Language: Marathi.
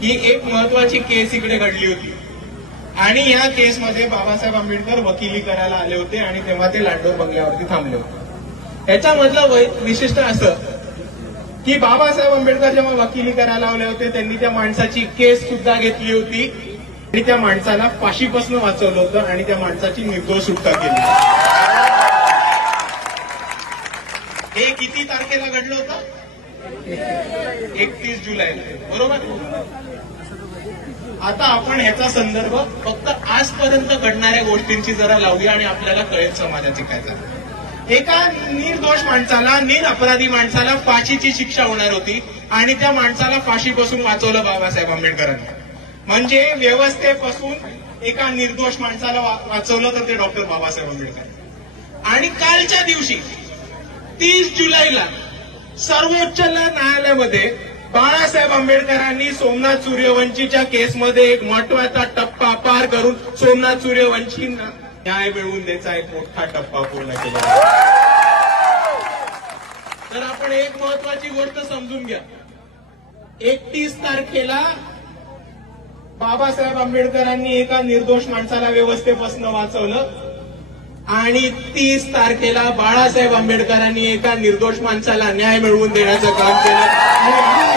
की एक महत्वाची केस इकडे घडली होती आणि या केसमध्ये बाबासाहेब आंबेडकर वकिली करायला आले होते आणि तेव्हा ते लांडोर बंगल्यावरती थांबले होते। याच्यामधलं विशिष्ट असं की बाबासाहेब आंबेडकर जेव्हा वकिली करायला आले होते त्यांनी त्या माणसाची केस सुद्धा घेतली होती आणि त्या माणसाला फाशीपासून वाचवलं होतं आणि त्या माणसाची निर्दोष सुटका केली। हे किती तारखेला घडलं होतं? 31 जुलैला, बरोबर। आता आपण ह्याचा संदर्भ फक्त आजपर्यंत घडणाऱ्या गोष्टींची जरा लावूया आणि आपल्याला कळेल समाजाचे काय झालं। एका निर्दोष माणसाला, निरपराधी माणसाला फाशीची शिक्षा होणार होती आणि त्या माणसाला फाशीपासून वाचवलं बाबासाहेब आंबेडकरांनी। म्हणजे व्यवस्थेपासून एका निर्दोष माणसाला वाचवलं तर ते डॉक्टर बाबासाहेब आंबेडकर। आणि कालच्या दिवशी 30 जुलैला सर्वोच्च न्यायालयामध्ये बाळासाहेब आंबेडकरांनी सोमनाथ सूर्यवंशीच्या केसमध्ये एक महत्वाचा टप्पा पार करून सोमनाथ सूर्यवंशींना न्याय मिळवून द्यायचा एक मोठा टप्पा पूर्ण केला। तर आपण एक महत्वाची गोष्ट समजून घ्या, 31 तारखेला बाबासाहेब आंबेडकरांनी एका निर्दोष माणसाला व्यवस्थेपासून वाचवलं आणि 30 तारखेला बाळासाहेब आंबेडकरांनी एका निर्दोष माणसाला न्याय मिळवून देण्याचं काम केलं।